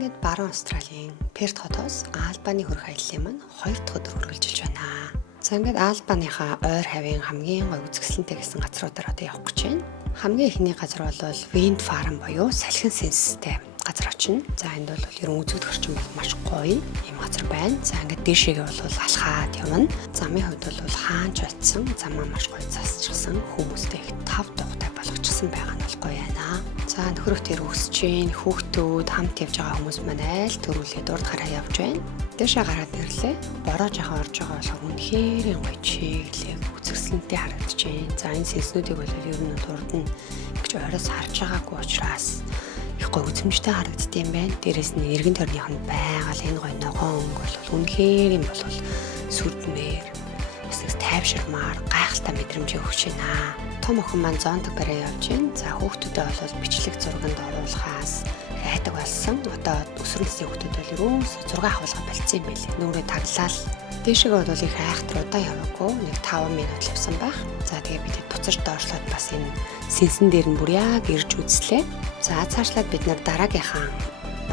ингээд баруун Австралийн Перт хотоос Албаны хөрх аяллаа маань 2 дахь өдөр үргэлжилж байна. За ингээд Албаныхаа ойр хавийн хамгийн гой үзэсгэлэнтэй гэсэн газруудаар одоо явах гэж байна. Хамгийн ихний газар бол Wind Farm буюу салхин сэнстэй газар очино. За энд бол ерөн үзэгдэх орчин бол маш гоё юм газар байна. За ингээд дээшээгээ бол алхаад явна. Замын хувьд бол хаанч очсон, замаа маш гоё засчихсан, хүмүүстэй их тав тухтай болгочихсон байгаа нь бол гоё байна. За нөхрөх тэр өсөж гин хүүхдүүд хамт явж байгаа хүмүүс маань айл төрүүлээд урд гараа явж байна. Дэшээ гараад ирлээ. Бороо жахан орж байгаа болохоор үнэхээр гоё чиглэг үзэсгэлэнтэй харагдаж байна. За энэ сэнснүүдийг бол ер нь урд нь гэж оройс харж байгаагүй учраас их гоё үзмжтэй харагддаг юм байна. Дээрээс нь эргэн тойрных нь байгаль энэ гоё ногоон өнгө бол үнэхээр юм бол сүрдмээр эсвэл тайвширмаар гайхалтай мэдрэмж өгч байна. Том охин маань зонтог барай явж байна. За хүүхдүүдээ бол бичлэг зурганд оруулахаас хайдаг болсон. Одоо өсвөрнөсний хүүхдүүд бол ерөөсөө 6 хавлага болцсон юм байлээ. Нүрээ таглаад дээшээ бол их айхтар удаа яваагүй. Нэг 5 минут л явсан байх. За тэгээ бид буцаж доошлоод бас энэ сэнсэн дээр нь бүр яг ирж үзлээ. За цаашлаад бид нар дараагийнхаа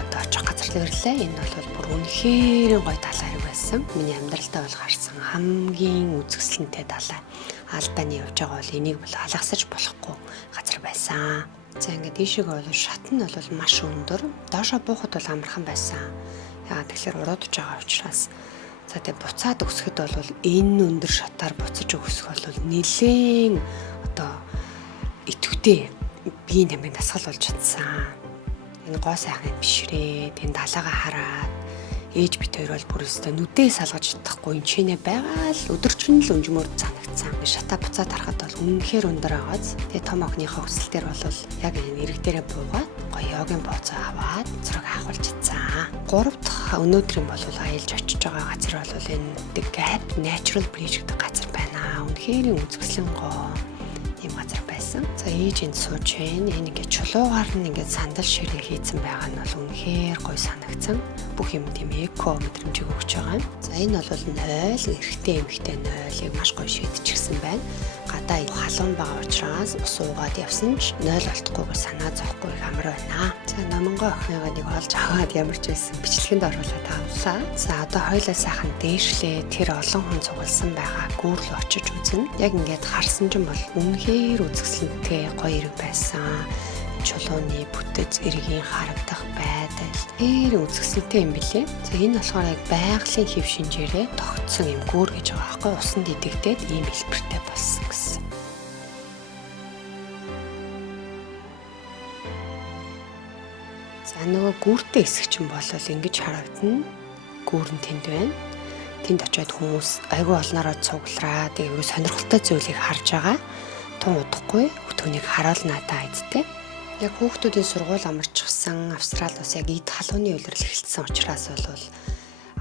одоо очих газар руу ирлээ. Энэ бол бүр үнэхээр гоё талаар байсан. Миний амьдралдаа бол гарсан хамгийн үзэсгэлэнтэй талаа. Албаны явж байгаа бол энийг бол халагсаж болохгүй газар байсан. За ингээд дээшээ бол шат нь бол маш өндөр. Доошоо буухад бол амархан байсан. Яагаад тэгэхээр уруудж байгаа учраас. За тэгээ буцаад өсөхөд бол энэ өндөр шатаар буцаж өгсөх бол нэлээд одоо идэвхтэй биеийн тамиг дасгал болж чадсан. Энэ гоо сайхан бишрээд энэ далайгаа хараад ээж бит хоёр бол бүр өстө нүдээ салгаж чадахгүй энэ чинээ байгаа л өдөржин л өнжмөр санагдсан. Шатаа буцаад харахад бол үнэхээр өндөр байгааз. Тэгээ том охиныхоо хүсэл дээр бол яг энэ ирэг дээрээ буугаад гоё йогийн бооцоо аваад зураг авахулж чадсан. 3 дахь өнөөдрийн бол аялж очиж байгаа газар бол энэ The Gap Natural Bridge гэдэг газар байна. Үнэхээр үзэсгэлэн гоо ийм газар байсан. За ээж энд сууж байна. Энэ ингээд чулуугаар нь ингээд сандал ширээ хийцэн байгаа нь бол үнэхээр гоё санагдсан. Бүх юм тийм эко мэдрэмжийг өгч байгаа юм. За энэ бол 0 эрэгтэй эмэгтэй 0-ыг маш гоё шийдчихсэн байна. Гадаа халуун байгаа учраас ус уугаад явсан ч 0 болтгойгоо санаа зовхгүй их амар байна. За номонгоо охиныгаа нэг олж аваад ямар ч байсан бичлэгэнд оруулаад авлаа. За одоо хоёлаа сайхан дээшлээ тэр олон хүн цугласан байгаа гүүр рүү очиж үзнэ. Яг ингээд харсан ч бол үнэхээр үзэсгэлэнтэй гоё ирэг байсан. Чулууны бүтэц эргийн харагдах байдал тэр үзэсгэлэнтэй юм билээ. За энэ болохоор яг байгалийн хэв шинжээрээ тогтсон юм гүүр гэж байгаа байхгүй усанд идэгдээд ийм хэлбэртэй болсон гэсэн. За нөгөө гүүртэй хэсэг чинь болол ингэж харагдана. Гүүр нь тэнд байна. Тэнд очиод хүмүүс айгүй олноороо цуглараа тэгээ сонирхолтой зүйлийг харж байгаа. Тун удахгүй өтөнийг хараал надаа айдтэй. Яг хүүхдүүдийн сургууль амарчсан Австрали ус яг эд халууны улирал эхэлсэн учраас бол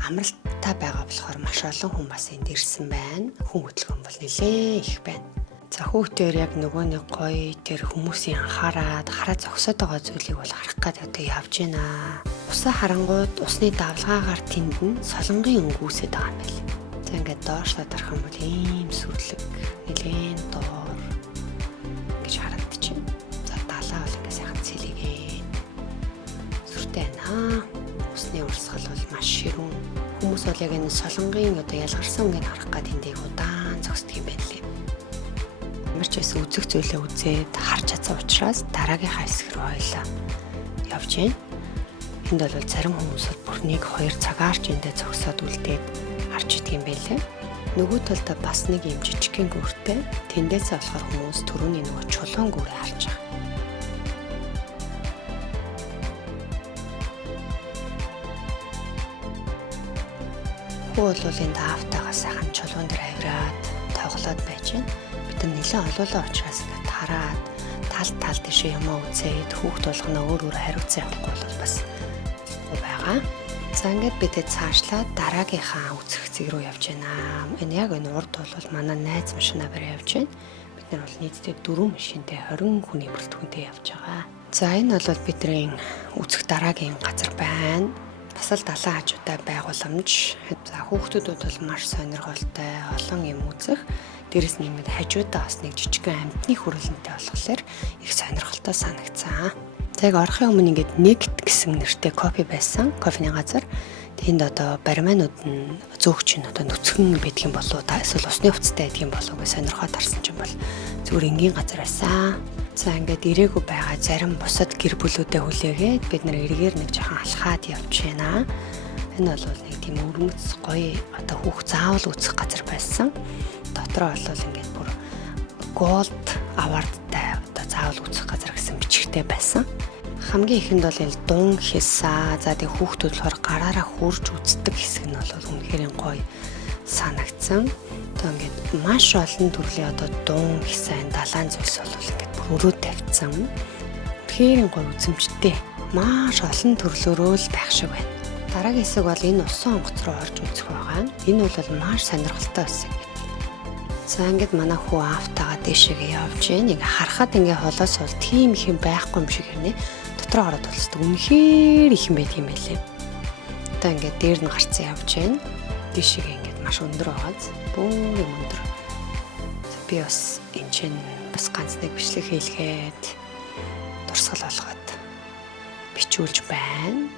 амралттай байгаа болохоор маш олон хүн бас энд ирсэн байна. Хүн хөдөлгөөн бол нэлээ их байна. За хүүхдээр яг нөгөө нэг гоё тэр хүмүүсийн хараад зогсоод байгаа зүйлийг бол харах гээд одоо явж байна. Усаа харангууд усны давлгаагаар тэнд нь солонгийн өнгөөсөд байгаа юм байна. За ингээд доошлоод харах юм бол ийм сүрлэг нэлээд доор гэж харагдчихэв. За далаа бол ингээд сайхан цэлэгээд сүртэй байна. Усны урсгал бол маш ширүүн. Хүмүүс бол яг энэ солонгийн одоо ялгарсан өнгөний харах гээд тэндийг удаан зогсдөг юм байна лээ. Ямар ч байсан үзэх зүйлээ үзээд харж чадсан учраас дараагийнхаа хэсэг рүү ойлаа явж байна. Энд бол зарим хүмүүс бүр 1-2 цагаар ч эндээ зогсоод үлдээд харж идэг юм байлээ. Нөгөө талдаа бас нэг юм жижигхэн гүртэй. Тэндээсээ болохоор хүмүүс түрүүний нөгөө чулуун гүрээ харж байгаа. Хүү бол энэ даавтайгаа сайхан чулуун дээр авираад тоглоод байж байна. Бид нэлээд олоолаа учраас ингээд хараад тал дэшээ юм үзээд хүүхд болгоно өөр хариуцсан явахгүй бол бас байгаа. За ингээд бид цаашлаад дараагийнхаа үзэх зэг рүү явж байна. Энэ яг энэ урд бол манай найз машина барай явж байна. Бид нар бол нийтдээ 4 машинтай 20 хүний бүрэлдэхүүнтэй явж байгаа. За энэ бол бидний үзэх дараагийн газар байна. Бас л далайн хажуутай байгууламж. За хүүхдүүд бол маш сонирхолтой олон юм үзэх. Дээрэс нь ингээд хажуудаа бас нэг жижигхэн амьтны хүрээлэнтэй болохоор их сонирхолтой санагцсан. За яг орохын өмнө ингээд Нэгт гэсэн нэртэй кофе байсан. Кофений газар. Тэнд одоо бариманууд нь зөөгч нь одоо нүцгэн байдгийн болов та эсвэл усны хувцастай байдгийн болов гэж сонирхоод харсан чинь бол зүгээр энгийн газар байсан. За ингээд ирээгүй байгаа зарим бусад гэр бүлүүдэд хүлээгээд бид нэр эргээр нэг жоохон алхаад явж байна. Энэ бол нэг тийм өрмөц гоё одоо хүүхд заавал үзэх газар байсан. Дотроо бол ингээд бүр gold awardтай одоо заавал үзэх газар гэсэн бичгтэй байсан. Хамгийн ихэнд бол энэ дуун хийсэн. За тэг хүүхдүүд болохоор гараараа хурж үздэг хэсэг нь бол үнэхээр гоё санагдсан. Одоо ингээд маш олон төрлийн одоо дуун хийсэн далайн зүйлс бол ингээд бүр өрөө тавьсан. Тэгэхээр гоё үзэмжтэй. Маш олон төрлөөрөө л байх шиг байна. Дараагийн хэсэг бол энэ усан онгоц руу орж үзэх байгаа. Энэ бол маш сонирхолтой хэсэг. За ингээд манай хүү автагаа дэшегээ явж гин. Ингээ харахад ингээ холоос бол тийм их юм байхгүй юм шиг хэрнээ. Дотроо ороод болсдог. Үнэхээр их юм байдаг юм байлээ. Одоо ингээд дээр нь гарцсан явж гин. Дэшегээ ингээд маш өндөр байгааз. Бүр юм өндөр. Би бас энэ чинь бас ганц нэг бичлэг хийлгээд дурсгал болгоод бичүүлж байна.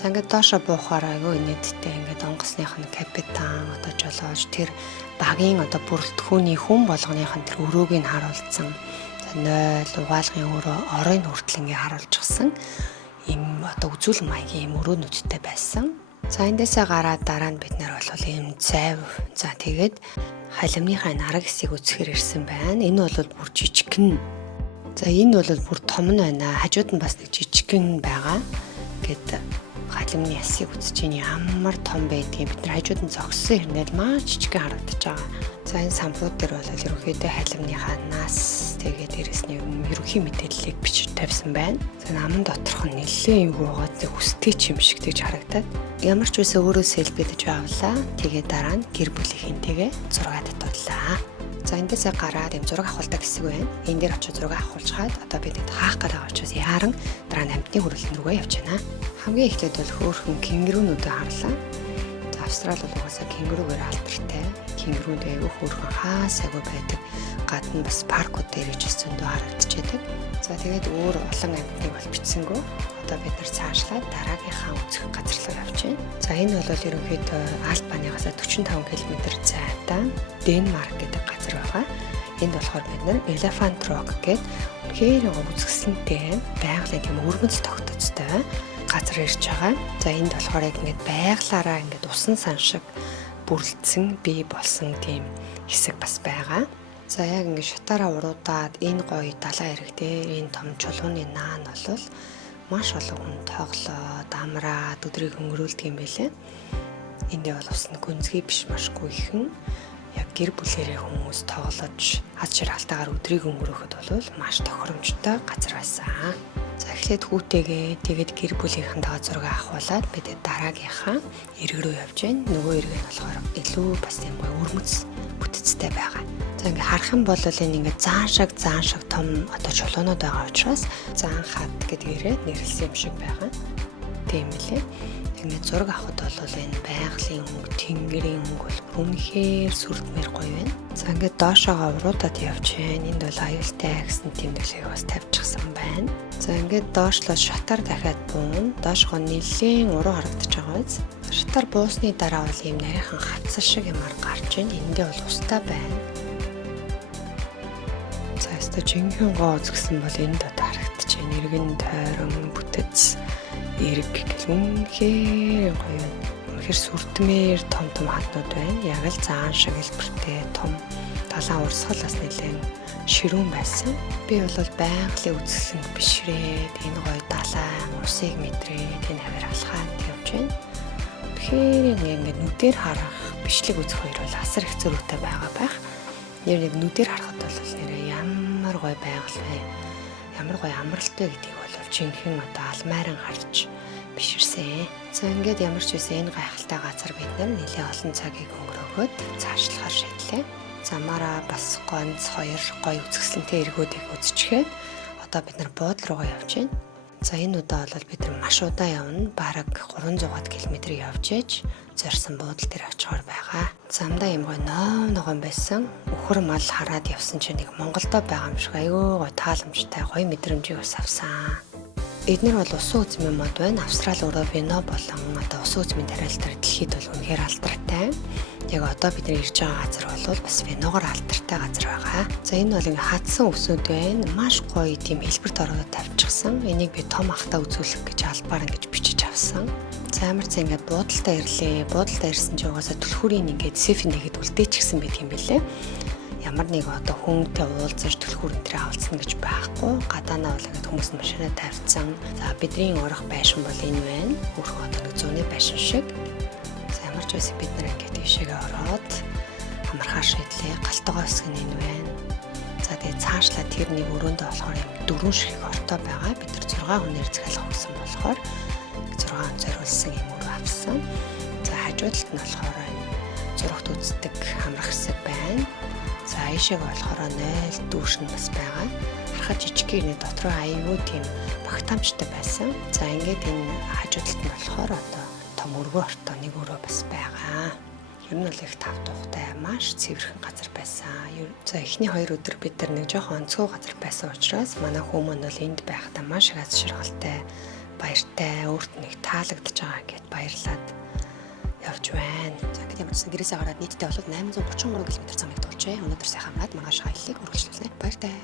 За ингээд доошо буухаар айгүй нийтдээ ингээд онгоцных нь капитан одоо жолооч тэр багийн одоо бүрэлдэхүүний хүн болгоных нь тэр өрөөг нь харуулсан. За 0 угаалгын өрөө оройн хүртэл ингээд харуулчихсан. Им одоо үзүүл маягийн юм өрөөнүүдтэй байсан. За эндээсээ гараад дараа нь бид нар бол ийм зайв. За тэгээд халимныхаа арга хэсгийг үзэхээр ирсэн байна. Энэ бол бүр жижигхэн. За энэ бол бүр том нь байна. Хажууд нь бас нэг жижигхэн байгаа. Гэт халимны ясыг үзэж чинь ямар том байдгийг бид нар хажууд нь зогссон хэрнээл маш жижигхэн харагдаж байгаа. За энэ сампууд дээр бол ерөнхийдөө халимныхаа нас тэгээд дээрэс нь ерөнхий мэдээллийг бичиж тавьсан байна. За намын доторх нь нэлээд юм буугаад хүстэй ч юм шиг тэгж харагдаад ямар ч үсээ өөрөө сэлбэдэж авлаа. Тэгээд дараа нь гэр бүлийнхэнтэйгээ зураг татууллаа. За эндээсээ гараад юм зураг авахулдаг хэсэг байна. Энэ дээр очиж зураг авахулчаад одоо бид хаах гэдэг учраас яран дараа нь амтны хүрээлэн рүүгээ явж байна. Хамгийн эхлээд бол хөөрхөн кенгурунуудыг харлаа. За Австрали бол угаасаа кенгуруугаар алдартай. Кенгурууд аягүй хөөрхөн хаасаагүй байдаг. Гадна бас паркууд дээр иж зөндөө харагдчихэдэг. За тэгээд өөр олон амтныг бол бичсэнгөө одоо бид нар цаашлаад дараагийнхаа үзэх газар руу явж байна. За энэ бол ерөнхийдөө Альбанигаас 45 км зайтай Денмарк гэдэг газар байгаа. Энд болохоор бид нар Elephant Rock гэдэг үнэхээр үзэсгэлэнтэй байгалийн тийм өргөнц тогтцтой газар ирж байгаа. За энд болохоор яг ингээд байгалаараа ингээд усан сан шиг бүрлдсэн бий болсон тийм хэсэг бас байгаа. За яг ингээд шатаараа уруудаад энэ гоё далайн эрэг дээр энэ том чулууны наан бол маш олон хүн тоглоод амраад өдрийг өнгөрүүлдэг юм байлээ. Эндээ бол ус нь гүнзгий биш машгүй ихэн яг гэр бүлэрээ хүмүүс тоглож аз жаргалтайгаар өдрийг өнгөрөөхөд бол маш тохиромжтой газар байсан. За эхлээд хүүтэйгээ тэгээд гэр бүлийнхэнтэйгээ зураг авахуулаад бид дараагийнхаа эрэг рүү явж байна. Нөгөө эрэг нь болохоор илүү бас юм гоё өрмөц бүтцтэй байгаа. За ингээ харах юм бол энэ ингээ заан шиг том одоо чулуунууд байгаа учраас заан хат гэдгээрээ нэрлсэн юм шиг байгаа. Тийм билээ. Ингээ зураг авахд бол энэ байгалийн өнгө, тэнгэрийн өнгө бол үнэхээр сүрдмээр гоё байна. За ингээ доошоогоо уруудаад явж байна. Энд бол аюултай гэсэн тэмдэглэгийг бас тавьчихсан байна. За ингээ доошлоо шатаар дахиад буун. Доошгоо нэлийн уруу харагдаж байгаа биз. Шатаар буусны дараа бол ийм нарийнхан хавцал шиг юмар гарч байна. Эндээ бол устай байна. За жинхэнэ гооз гэсэн бол энд одоо харагдаж байна. Иргэн тойрон бүтэц эрэг гэх үнэхээр гоё. Үнэхээр сүрдмээр том хатнууд байна. Яг л заан шиг хэлбэртэй том далайн урсгал бас нэлээд ширүүн байсан. Би бол байгалийн үзэсгэлэнт бишрээд энэ гоё далайн усыг мэдрээд энэ аваар алхаад явж байна. Тэгэхээр ингээд нүдээр харах бичлэг үзэх хоёр бол асар их зөрүүтэй байгаа байх. Нэг нүдээр харахад бол нэрээ ямар гоё байгаль вэ? Ямар гоё амралт вэ гэдгийг бол жинхэнэ одоо алмайран харж биширсэн. За ингээд ямар ч үсэн энэ гайхалтай газар бид нэлээд олон цагийг өнгөрөөгөөд цаашлахаар шийдлээ. Замаараа бас гонц хоёр гоё үзэсгэлэнтэй эргүүдийг үзчихээд одоо бид нар буудлын руугаа явж байна. За энэ удаа бол бид нар маш удаан явна. Бараг 300 км явж ээж зорьсон буудал дээр очихоор байгаа. Замдаа юм гой ногоон байсан. Өхөр мал хараад явсан чинь нэг Монголдо байгаа юм шиг аюу гой тааламжтай гоё мэдрэмжийг бас авсан. Эднэр бол усан үзмийн мод байна. Австрали өөрөө вино болон одоо усан үзмийн тариалтаар дэлхийд бол үнэхээр алдартай. Яг одоо бид нар ирж байгаа газар бол бас виногоор алдартай газар байгаа. За энэ бол ингээ хатсан өсөд байна. Маш гоё тийм хэлбэрт ороод тавьчихсан. Энийг би том ахтаа үзүүлэх гэж албаар ингэж бичиж авсан. За амар цаа ингээд буудалтай ирлээ. Буудалтай ирсэн чинь угаасаа түлхүүрийн ингээд сефин нэгэд үлдээчихсэн байдаг юм билэ. Ямар нэг одоо хүнтэй уулзаж түлхүүр энэ төрөө авалцсан гэж байхгүй. Гадаанаа бол ингээд хүмүүс машинаа тавьсан. За бидний орох байшин бол энэ байна. Өөрхөн одоо нэг зууны байшин шиг. За ямар ч байсан бид нар ингээд тийшээгээ ороод амархаа шийдлээ. Галтгоо хэсэг нь энэ байна. За тэгээ цаашлаа тэр нэг өрөөндөө болохоор юм дөрвөн шиг ортой байгаа. Бид нар 6 хүнээр захиалах болсон болохоор 6 хүн зориулсан юм уу авсан. За хажуу талд нь болохоор зурагт үздэг хамрах хэсэг байна. За ийшээг болохоор 0 дүүш нь бас байгаа. Харахад жижиг гэрний дотроо аюу тийм багтаамжтай байсан. За ингээд энэ хажуу талд нь болохоор одоо том өргөө ортой нэг өрөө бас байгаа. Ер нь бол их тав тухтай маш цэвэрхэн газар байсан. За эхний 2 өдөр бид нар нэг жоохон онцгой газар байсан учраас манай хүмүүс бол энд байхдаа маш их аз жаргалтай, баяртай, өөрт нэг таалагдж байгаа гэд баярлаад явж байна. За ингээд ямар ч сан гэрээсээ гараад нийтдээ бол 833 км замыг туулжээ. Өнөөдөр сайхан амраад маргааш хаяллыг үргэлжлүүлнэ. Баяртай.